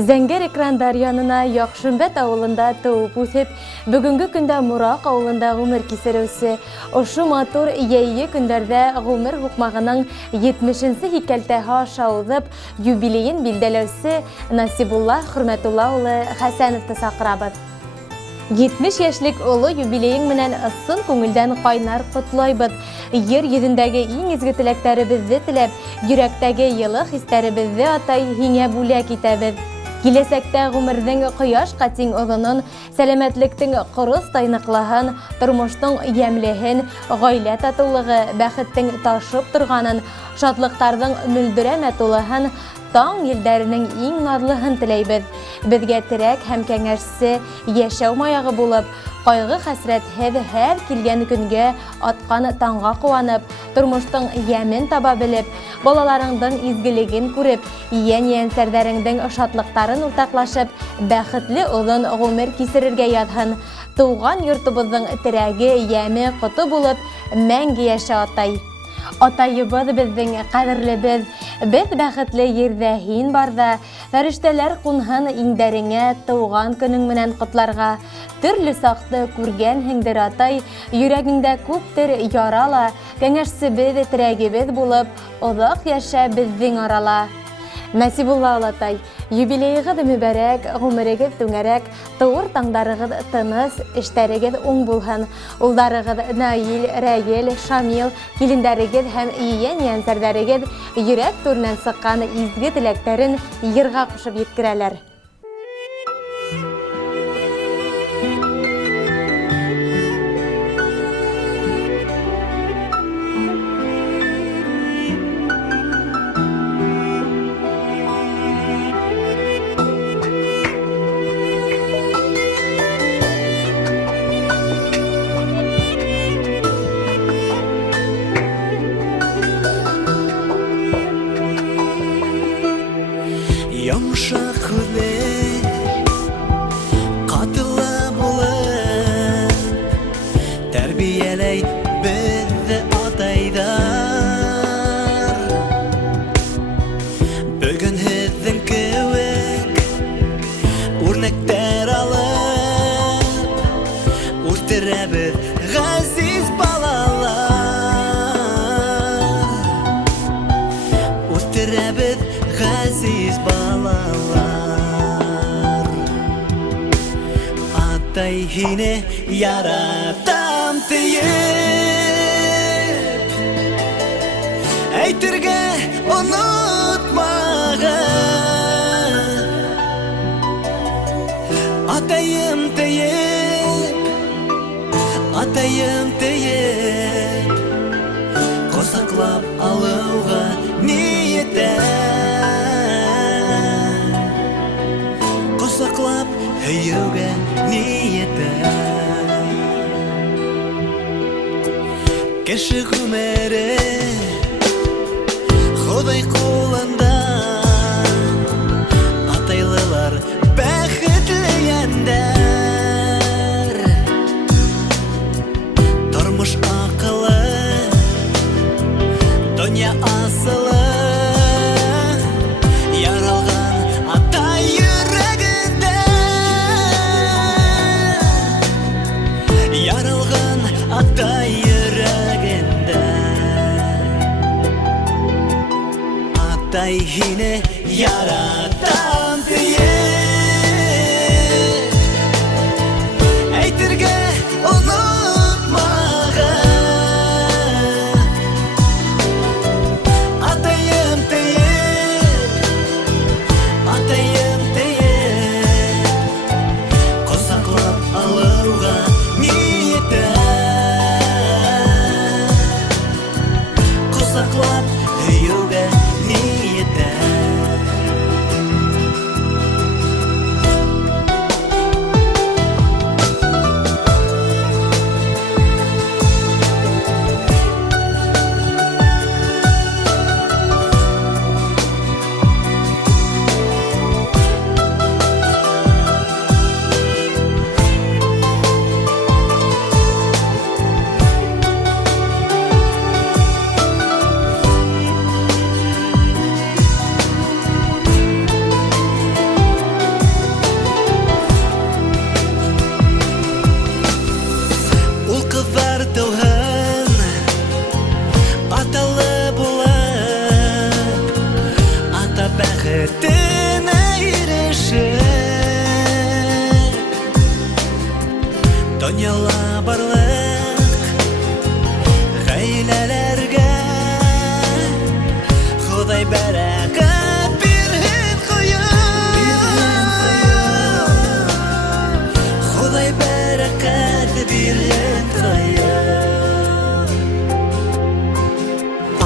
Зәңгәр экрандар янына Яқшымбәт ауылында тауып үтеп, бүгінгі күндә Мурак ауылында ғұмыр кисереүсе, ошу матур йәйе көндәрдә ғұмыр хукмағының 70-нче һикәлтәһе аша узып, юбилейын билдәләүсе Насибулла Хөрмәтулла улы Хәсәновты сакырабыз. 70 яшьлек олы юбилейың менән ысын күңелдән кайнар котлайбыз. Ер йөзендәге иң изге теләктәребезне теләп, йөрәктәге йылы хисләребезне атай һиңә бүләк итәбез. Киләсәктә гомернең кояшка тиң озынын, сәламәтлектең корыс тайныклыгын, тормыштың ямьлеһен, гаилә татулыгы, бәхеттең ташып торганын, шатлыктарның мөлдерәмә тулыһын, таң елдәренең иң надлыһын теләйбез. Безгә терәк һәм кәңәшсе яшәү маягы булып, кайгы-хәсрәтһез һәр килгән көнгә аткан таңга куанып, тормыштың ямен таба белеп, балаларыңдың изгелеген күреп, иян-янсәрдәреңдең шатлыктарын уртаклашып, бәхетле озын гомер кисерергә язһын. Туган йортыбызның терәге, яме, коты булып, мәңге яшә атай. Атайыбыз безнең кадерлебез, без бәхетле ердә һин барда, фәрештәләр кунһын иңдәреңә туган көнең менән котларга. Төрле сакты күргәнһеңдер атай, йөрәгеңдә күптер ярала, кәңәшсебез, терәгебез булып, озак яшә безнең арала. Насибулла алатай, юбилейгыз мүбәрәк, гомерегез түңәрәк, туыр таңдарыгыз тыныс, эштәрегез уң булһын. Улдарыгыз Наил, Рәйел, Шамил, килендәрегез һәм иян-янсәрдәрегез йөрәк түреннән сыккан изге теләктәрен йырга кушып еткерәләр. Yumuşak күзле, катылы булып, тәрбияләй безне атайдар. Бүген һезнең кеүек үрнәктәр алып, үстерәбез газиз балалар. Үстерәбез газиз балалар. Атай һине яратам тиеп, әйтергә онытмагыз. Атайым тиеп, косаклап алуга ниятем. Косаклап һөйүгә ниятем. Кеше гомере Ходай кулында, атайлылар бәхетле яндәр. Тормыш акылы, дөнья асылы, яралган атай йөрәгендә. Яралган атай йөрәгендә. Атай һине яратам тиеп, әйтергә онытмагыз. Атайым тиеп, косаклап алуга ниятем. Косаклап һөйүгә ниятем. Худай бәрәкәт бирһен Хоя Худай бәрәкәт бирһен Хоя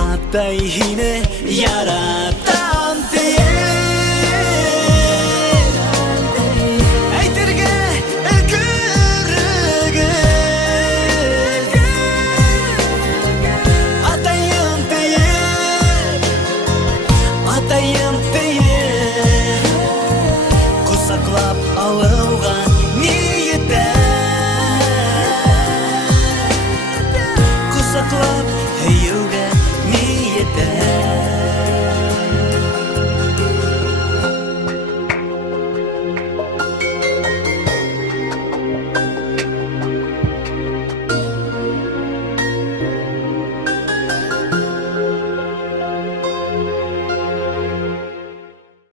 Атай һине яратам